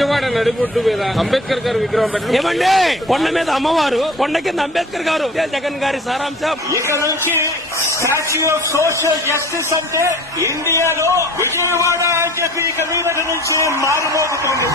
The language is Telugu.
విజయవాడ నడిబొడ్డు మీద అంబేద్కర్ గారు విగ్రహం పెట్టడం ఏమండి? కొండ మీద అమ్మవారు, కొండ కింద అంబేద్కర్ గారు. జగన్ గారి సారాంశం. ఇక నుంచి స్టాచ్యూ ఆఫ్ సోషల్ జస్టిస్ అంటే ఇండియాలో విజయవాడ అని చెప్పి ఇక మీద నుంచి మారుమోగుతుంది.